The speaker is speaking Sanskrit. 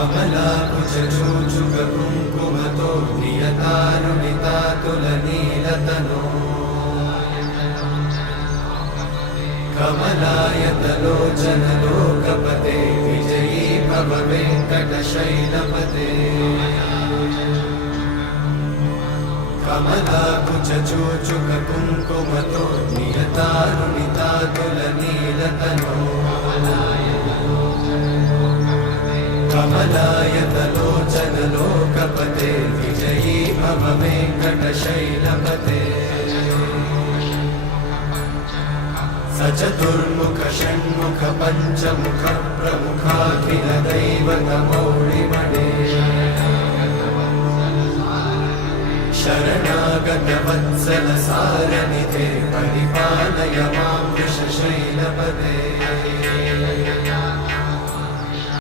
कमलाकुचूचुककुङ्कुमतो नियतानुनितातुलनीलतनो कमलायतलोचनलोकपते विजयी भव वेङ्कटशैलपते कमलाकुचूचुककुङ्कुमतो नियतानुनितातुलनीलतनो कमलायतलोचनलोकपते विजयी भव वेङ्कटशैलपते स चतुर्मुख षण्मुख पञ्चमुख प्रमुखाखिलदैवतमौळिमणे शरणागतवत्सलसारनिधे परिपालय मां वृषशैलपते